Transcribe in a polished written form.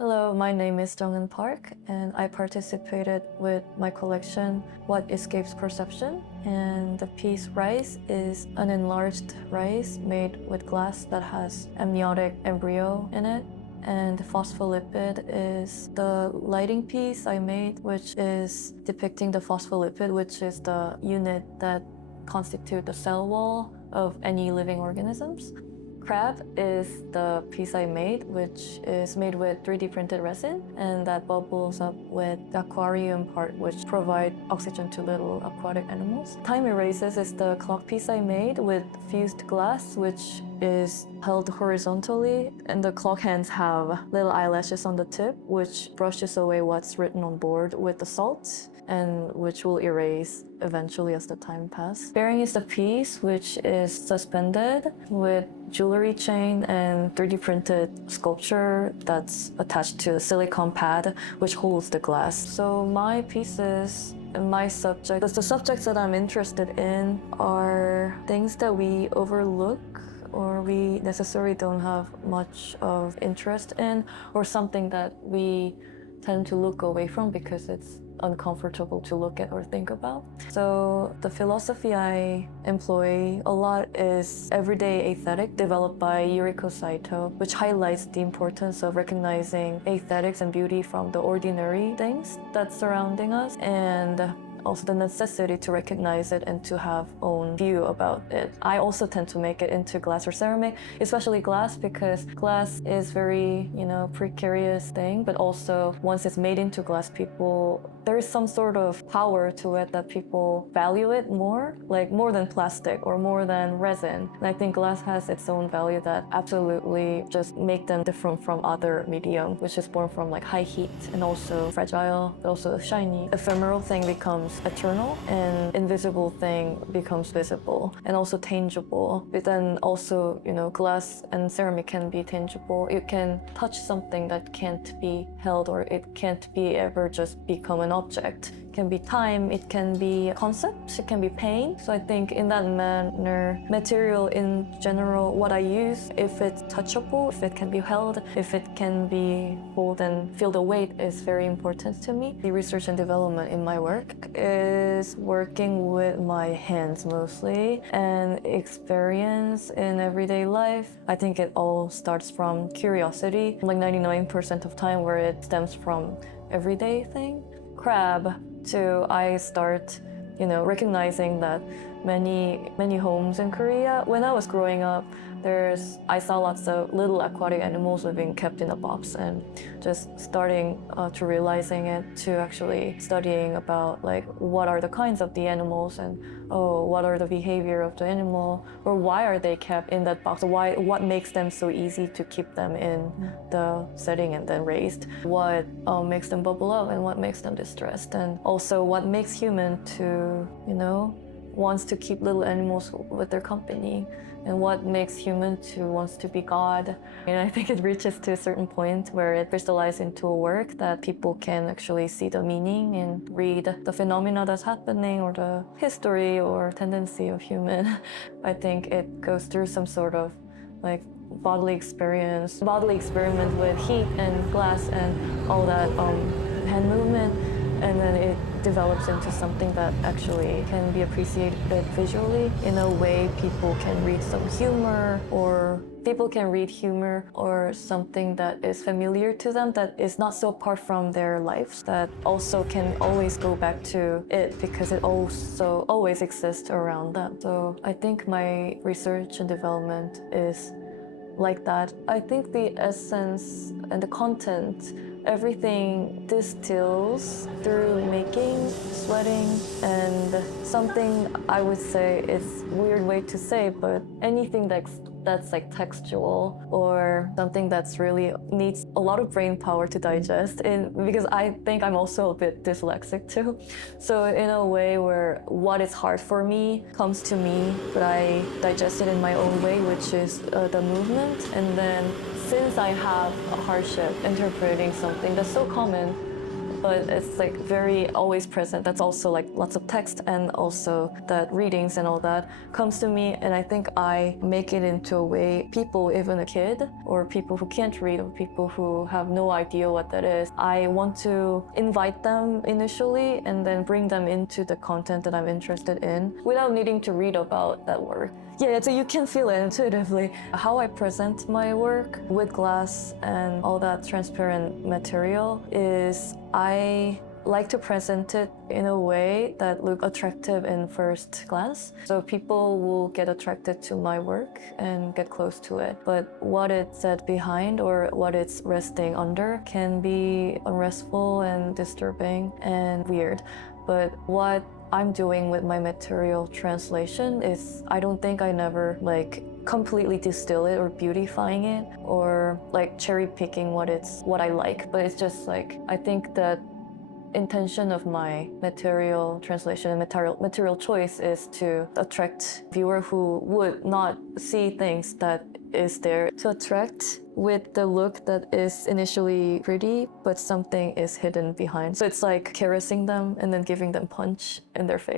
Hello, my name is Jungeun Park, and I participated with my collection, What Escapes Perception. And the piece Rice is an enlarged rice made with glass that has amniotic embryo in it. And phospholipid is the lighting piece I made, which is depicting the phospholipid, which is the unit that constitute the cell wall of any living organisms. Crab is the piece I made, which is made with 3D printed resin, and that bubbles up with the aquarium part, which provide oxygen to little aquatic animals. Time Erases is the clock piece I made with fused glass, which is held horizontally, and the clock hands have little eyelashes on the tip, which brushes away what's written on board with the salt, and which will erase eventually as the time passes. Bearing is the piece which is suspended with jewelry chain and 3D printed sculpture that's attached to a silicone pad which holds the glass. So my pieces and my subject, the subjects that I'm interested in are things that we overlook or we necessarily don't have much of interest in, or something that we tend to look away from because it's uncomfortable to look at or think about. So the philosophy I employ a lot is everyday aesthetic, developed by Yuriko Saito, which highlights the importance of recognizing aesthetics and beauty from the ordinary things that's surrounding us, and also the necessity to recognize it and to have own view about it. I also tend to make it into glass or ceramic, especially glass, because glass is very, precarious thing, but also once it's made into glass, there is some sort of power to it that people value it more, like more than plastic or more than resin. And I think glass has its own value that absolutely just make them different from other medium, which is born from like high heat and also fragile, but also shiny. Ephemeral thing becomes eternal, and invisible thing becomes visible and also tangible. But then also, glass and ceramic can be tangible. You can touch something that can't be held, or it can't be ever just become an object. It can be time, it can be concepts, it can be pain. So I think in that manner, material in general, what I use, if it's touchable, if it can be held, if it can be hold and feel the weight, is very important to me. The research and development in my work is working with my hands mostly, and experience in everyday life. I think it all starts from curiosity, like 99% of time, where it stems from everyday thing. Crab too, I start recognizing that many homes in Korea, when I was growing up, I saw lots of little aquatic animals being kept in a box, and just starting to realizing it, to actually studying about like what are the kinds of the animals, and what are the behavior of the animal, or why are they kept in that box, what makes them so easy to keep them in the setting and then raised, what makes them bubble up and what makes them distressed, and also what makes human to wants to keep little animals with their company, and what makes human to wants to be God. And I think it reaches to a certain point where it crystallizes into a work that people can actually see the meaning and read the phenomena that's happening, or the history or tendency of human. I think it goes through some sort of like bodily experiment with heat and glass and all that hand movement, and then it develops into something that actually can be appreciated visually. In a way, people can read humor, or something that is familiar to them, that is not so apart from their lives, that also can always go back to it because it also always exists around them. So I think my research and development is like that. I think the essence and the content, everything distills through making, sweating, and something I would say is a weird way to say, but anything that's like textual, or something that's really needs a lot of brain power to digest, because I think I'm also a bit dyslexic too. So in a way where what is hard for me comes to me, but I digest it in my own way, which is the movement. And then since I have a hardship interpreting something that's so common but it's like very always present. That's also like lots of text, and also that readings and all that comes to me, and I think I make it into a way people, even a kid or people who can't read or people who have no idea what that is, I want to invite them initially and then bring them into the content that I'm interested in without needing to read about that work. Yeah, so you can feel it intuitively. How I present my work with glass and all that transparent material is I like to present it in a way that looks attractive in first glance. So people will get attracted to my work and get close to it. But what it's said behind or what it's resting under can be unrestful and disturbing and weird. But what I'm doing with my material translation is I don't think I never like completely distill it or beautifying it or like cherry picking what I like, but it's just like I think that intention of my material translation and material choice is to attract viewer who would not see things that is there, to attract with the look that is initially pretty but something is hidden behind. So it's like caressing them and then giving them punch in their face.